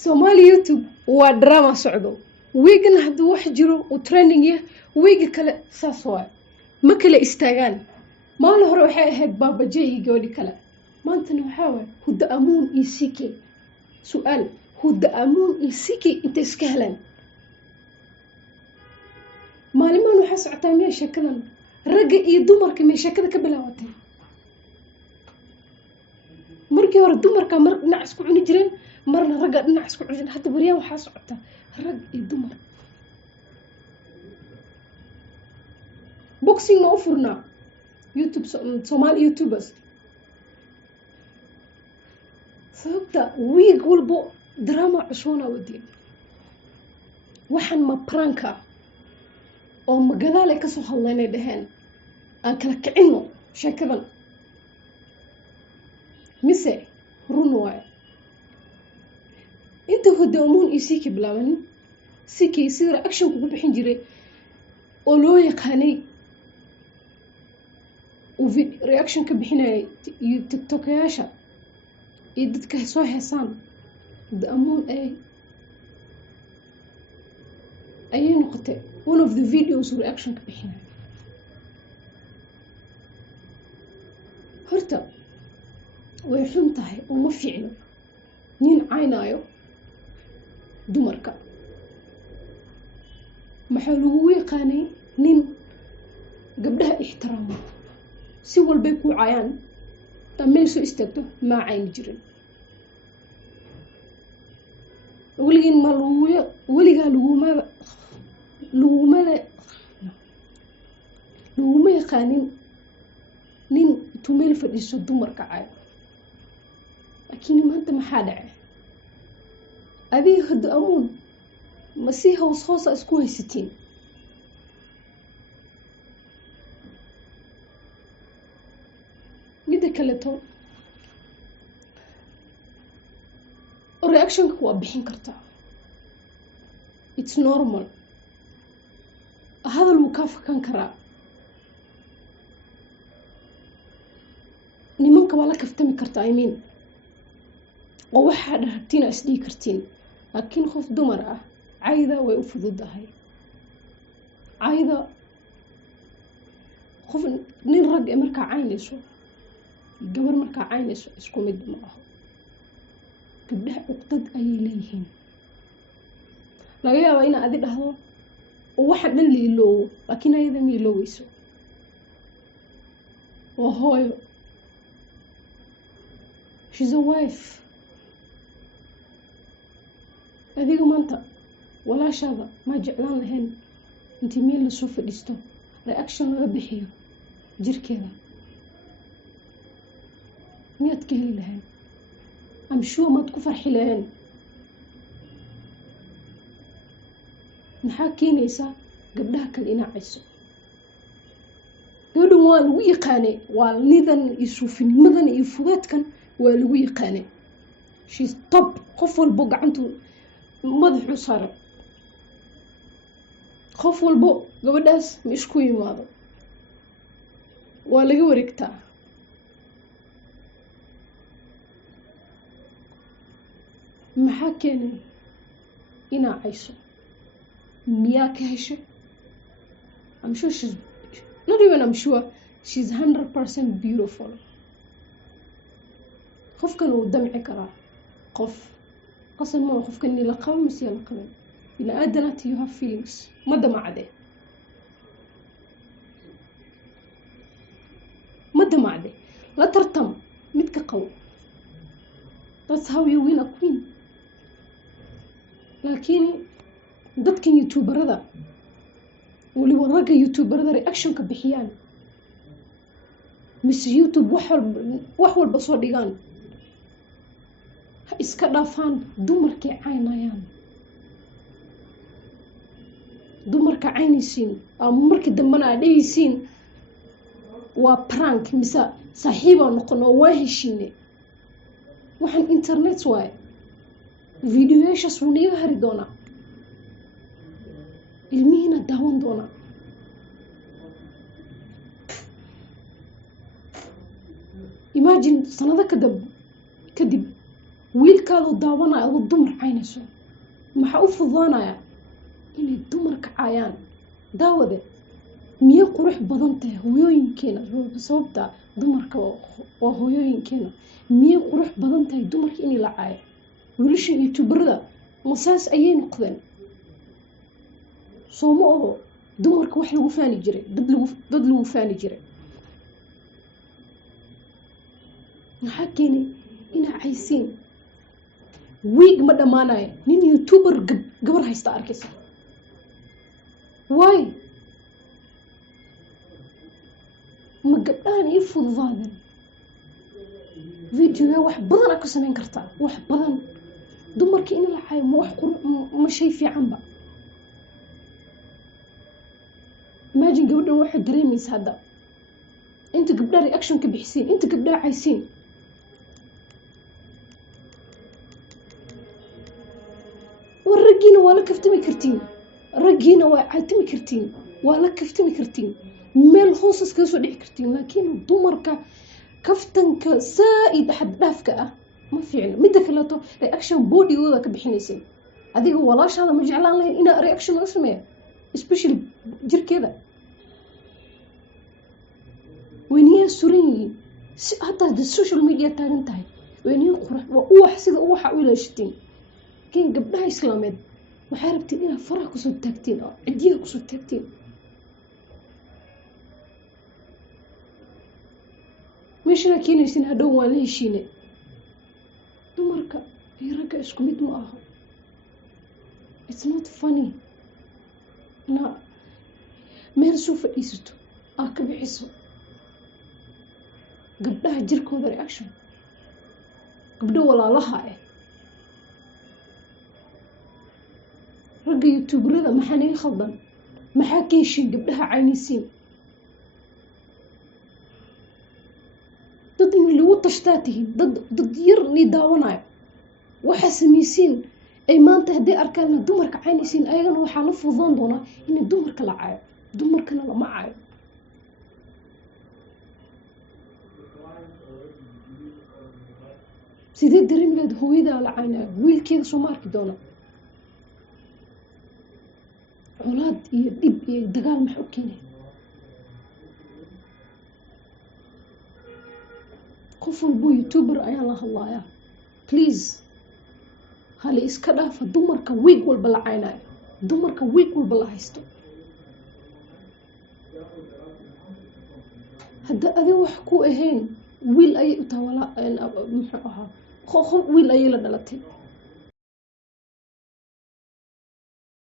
Somali YouTube waa drama socdo wiigan hadduu wax jiro uu trending yahay wiiga kale saas waay ma kala istaagaan maalin hore waxay ahayd baabajey iyo gabadhi kale maantana waxaa waay Huda Amuun iyo CK su'aal Huda Amuun iyo CK inta iska helaan maalimaan waxaa socotaa meel sheekadan ragga iyo dumarka meel sheekada ka bilaawatay markii hore dumarka mar dhinac isku cuni jireen marna ragga dhinac isku cuni jireen hadda bariyaan waxaa socota rag iyo dumar boxing ma u furnaa YouTube Somali YouTubers sababta wiig walbo drama cusubna wadii waxaan ma pranka oo magadaal ay ka soo hadlaynay dhaheen aan kala kicino sheekadan mise run waay inta Huda Amuun iyo CK bilaaban CK sida reaction ku bixin jiray oo loo yaqaanay reaction ka bixinay TikTok-yaasha iyo dadka soo heesaan Huda Amuun ayay noqotay one of the videos reaction ka bixinay horta way xun tahay oo ma fiicno nin caynaayo dumarka maxaa lagu yaqaanay nin gabdhaha ixtiraamo si walbay ku caayaan tamay soo istaagto ma cayn jirin weligaa laguma yaqaanin nin tumeel fadhiiso dumarka caayo laakiin maanta maxaa dhacay adiga Huda Amuun ma si hoosa isku haysatiin mida kale to reaction waa bixin kartaa it's normal hadal wuu ka fakan karaa nimanka waa la kaftami kartaa oo waxaa rabtiin isdhii kartiin laakiin qof dumar ah cayda way u fududahay cayda qof nin rag ee markaa caynayso gabar markaa caynayso isku mid ma aha gabdhaha uqdad ayay leeyihiin laga yaabaa in aad dhahdo waxa dhan liiloowo laakiin ayada ma ilooweyso waa hooyo she's a wife adiga maanta walaashaada ma jeclaan lahayn intii meel la soo fadhiisto reaction laga bixiyo jirkeeda miyaad ka heli lahayn am sure maad ku farxi lahayn maxaa keenaysaa gabdhaha kale inacayso gabadhan waa lagu yaqaanay waa nidan iyo suufinimadan iyo fudaadkan waa lagu yaqaanay she's top qof walbo gacantu madaxu saaran qof walbo gabadhaas ma isku yimaado waa laga wareegtaa maxaa keenay inaa cayso miyaa ka heshay I'm sure she's not even I'm sure she's 100% beautiful qofkan uu damci karaa qof قسم ما خوف كني لقام مس يلا قبل إلى أدنى you have feelings ما دم عده لا ترتم متك قوي that's how you win a queen لكن ضدك يوتيوبر هذا واللي وراك يوتيوبر هذا رياكشن كبحيان مس يوتيوب وحول بصوديان iska dhaafaan dumarkay caynayaan dumarka caynaysiin ama markii dambana aad dhehaysiin waa prank mise saaxiibaa noqon oo waa heshiine waxaan internet waaye videoyaashaas wuu naga hari doonaa ilmihiina daawan doonaa imagine sanado kadib wiilkaadoo daawanaya adoo dumar caynayso maxaa u fududaanaya inay dumarka caayaan daawade miyay qurux badan tahay hooyooyinkeena sababta dumarka waa hooyooyinkeena miyay qurux badan tahay dumarka inay la caayo wiilasha youtuberada masaas ayay noqdeen sooma oo dumarka wax lagu faani jiray dad lagu faani jiray maxaa keenay inaa caysiin wiig ma dhammaanayo nin youtuber gabar haysta arkaysa waay ma gabdhahan ii fududaaden videoga wax badan aad ku samayn kartaa wax badan dumarka in la caayo ma shay fiicanba imagine gabadhan waxay dareemaysa hadda inta gabdhaha reaction ka bixisiin inta gabdhaha caysiin raggiina waa la kaftami kartiin raggiina waa caatimi kartiin waa la kaftami kartiin meel hoosas kaga soo dhici kartiin laakiin dumarka kaftanka saa'id xad dhaafka ah ma fiicno midda kaleeto reaction bodygooda ka bixinaysay adiga walaashaada ma jeclaan lahayn inaa reaction laga sameeyo especially jirkeeda weyniyaa suran yihiin hataa de social media taagan tahay weyniyaa qurux waa uwax sida uwaxa u ilaashatiin laakiin gabdhaha islaameed waxay rabtiin inaad faraha kusoo taagtiin oo cidiyaha kusoo taagtiin meeshana keenaysin hadhow waa la heshiine dumarka iyo ragga isku mid ma aha it's not funny na meel soo fadhiisato aad ka bixiso gabdhaha jirkooda reaction gabdho walaalaha ragga youtuberada maxaa naga khaldan maxaa ka heshiin gabdhaha caynaysiin dad in lagu tashtaa tihiin dad yar ni daawanayo waxaa samaysiin ay maanta hadday arkaan dumarka caynaysiin ayagana waxaa la fududaan doonaa inay dumarka la caayo dumarkana lama caayo sidee dareemileed hooyadaa la caynayo wiilkeeda soo ma arki doona colaad iyo dhib iyo dagaal maxaa u keenaya qof walbo youtuber ayaan la hadlayaa please hali iska dhaafa dumarka wiig walba la caynayo dumarka wiig walba la haysto hadda adi wax ku ahayn wiil ayay u tahay muxuu ahaa wiil ayay la dhalatay